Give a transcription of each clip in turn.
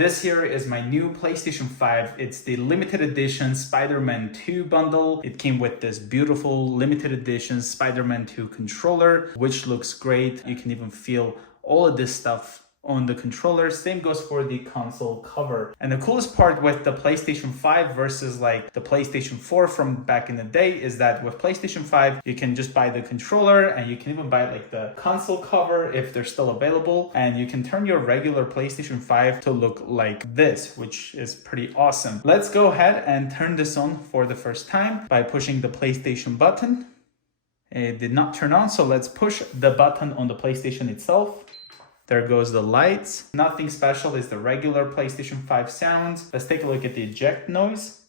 This here is my new PlayStation 5. It's the limited edition Spider-Man 2 bundle. It came with this beautiful limited edition Spider-Man 2 controller, which looks great. You can even feel all of this stuff on the controller. Same goes for the console cover. And the coolest part with the PlayStation 5 versus like the PlayStation 4 from back in the day is that with PlayStation 5, you can just buy the controller and you can even buy like the console cover if they're still available. And you can turn your regular PlayStation 5 to look like this, which is pretty awesome. Let's go ahead and turn this on for the first time by pushing the PlayStation button. It did not turn on, so let's push the button on the PlayStation itself. There goes the lights. Nothing special, is the regular PlayStation 5 sounds. Let's take a look at the eject noise.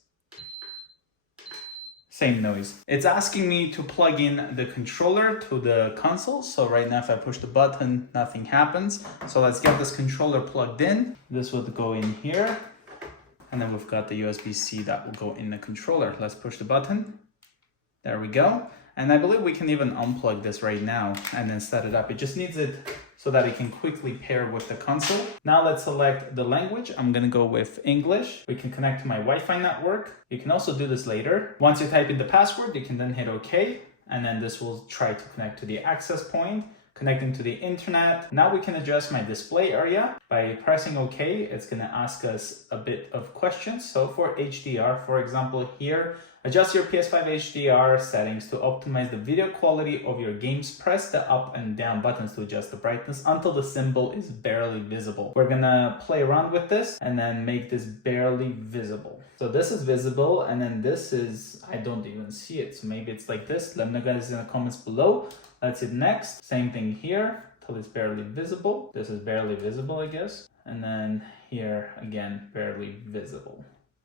Same noise. It's asking me to plug in the controller to the console. So right now if I push the button, nothing happens. So let's get this controller plugged in. This would go in here. And then we've got the USB-C that will go in the controller. Let's push the button. There we go. And I believe we can even unplug this right now and then set it up. It just needs it so that it can quickly pair with the console. Now let's select the language. I'm gonna go with English. We can connect to my Wi-Fi network. You can also do this later. Once you type in the password, you can then hit OK. And then this will try to connect to the access point, connecting to the internet. Now we can adjust my display area. By pressing OK, it's gonna ask us a bit of questions. So for HDR, for example, here, adjust your PS5 HDR settings to optimize the video quality of your games. Press the up and down buttons to adjust the brightness until the symbol is barely visible. We're gonna play around with this and then make this barely visible. So this is visible and then this is, I don't even see it. So maybe it's like this. Let me know guys in the comments below. Let's hit next. Same thing here till it's barely visible. This is barely visible, I guess. And then here again, barely visible.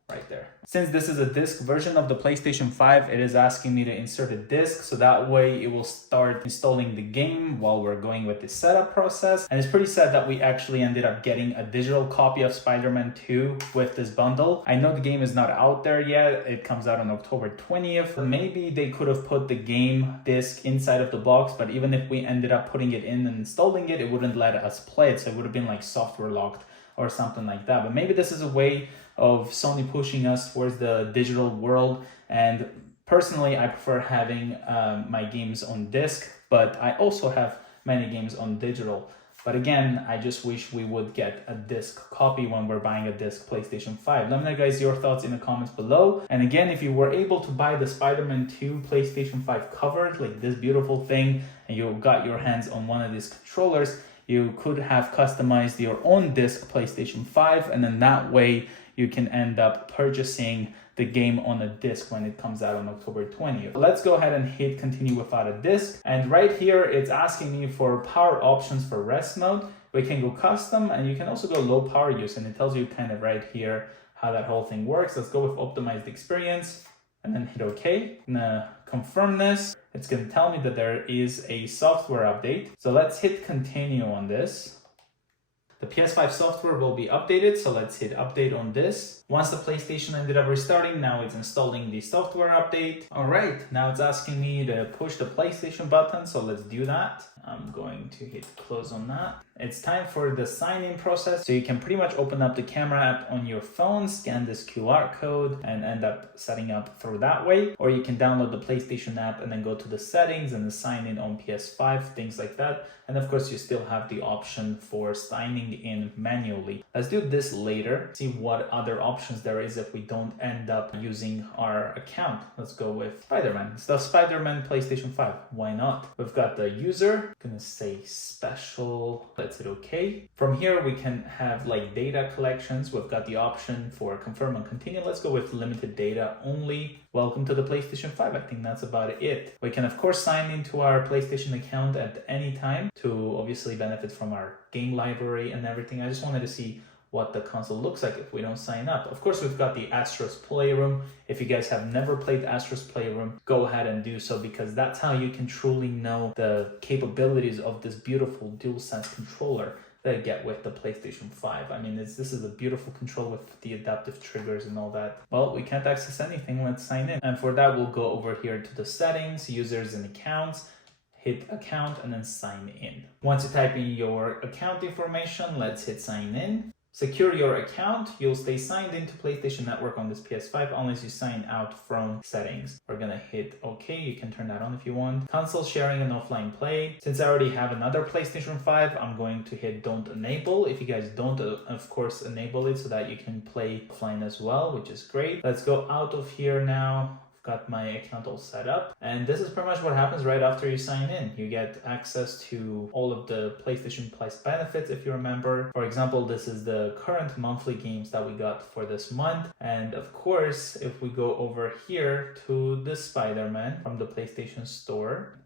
Right there. Since this is a disc version of the PlayStation 5, it is asking me to insert a disc, so that way it will start installing the game while we're going with the setup process. And it's pretty sad that we actually ended up getting a digital copy of Spider-Man 2 with this bundle. I know the game is not out there yet. It comes out on October 20th. Maybe they could have put the game disc inside of the box, but even if we ended up putting it in and installing it, it wouldn't let us play it. So it would have been like software locked or something like that. But maybe this is a way of Sony pushing us towards the digital world. And personally, I prefer having my games on disc, but I also have many games on digital. But again, I just wish we would get a disc copy when we're buying a disc PlayStation 5. Let me know guys your thoughts in the comments below. And again, if you were able to buy the Spider-Man 2 PlayStation 5 cover, like this beautiful thing, and you got your hands on one of these controllers, you could have customized your own disc PlayStation 5, and then that way you can end up purchasing the game on a disc when it comes out on October 20th. Let's go ahead and hit continue without a disc. And right here, it's asking me for power options for rest mode. We can go custom and you can also go low power use, and it tells you kind of right here how that whole thing works. Let's go with optimized experience and then hit OK. I'm gonna confirm this. It's gonna tell me that there is a software update. So let's hit continue on this. The PS5 software will be updated, so let's hit update on this. Once the PlayStation ended up restarting, now it's installing the software update. All right, now it's asking me to push the PlayStation button, so let's do that. I'm going to hit close on that. It's time for the sign-in process. So you can pretty much open up the camera app on your phone, scan this QR code, and end up setting up through that way. Or you can download the PlayStation app and then go to the settings and the sign in on PS5, things like that. And of course, you still have the option for signing in manually. Let's do this later, see what other options there is if we don't end up using our account. Let's go with Spider-Man. It's the Spider-Man PlayStation 5. Why not? We've got the user. I'm gonna say special. Let's hit OK. From here, we can have like data collections. We've got the option for confirm and continue. Let's go with limited data only. Welcome to the PlayStation 5. I think that's about it. We can of course sign into our PlayStation account at any time to obviously benefit from our game library and everything. I just wanted to see what the console looks like if we don't sign up. Of course, we've got the ASTRO's Playroom. If you guys have never played ASTRO's Playroom, go ahead and do so, because that's how you can truly know the capabilities of this beautiful DualSense controller that I get with the PlayStation 5. I mean, this is a beautiful control with the adaptive triggers and all that. Well, we can't access anything. Let's sign in. And for that, we'll go over here to the settings, users and accounts, hit account, and then sign in. Once you type in your account information, let's hit sign in. secure your account. You'll stay signed into PlayStation Network on this PS5 unless you sign out from settings. We're gonna hit OK. You can turn that on if you want. Console sharing and offline play. Since I already have another PlayStation 5, I'm going to hit don't enable. If you guys don't, of course, enable it so that you can play offline as well, which is great. Let's go out of here now. Got my account all set up, and this is pretty much what happens right after you sign in. You get access to all of the PlayStation Plus benefits if you remember. For example, this is the current monthly games that we got for this month, and of course if we go over here to the Spider-Man from the PlayStation Store.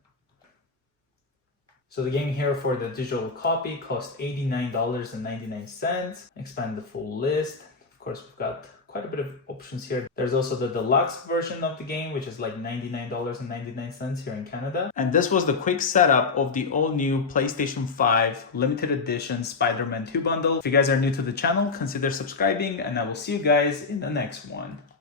So the game here for the digital copy cost $89.99. Expand the full list. Of course, we've got quite a bit of options here. There's also the deluxe version of the game, which is like $99.99 here in Canada. And this was the quick setup of the all new PlayStation 5 limited edition Spider-Man 2 bundle. If you guys are new to the channel, consider subscribing, and I will see you guys in the next one.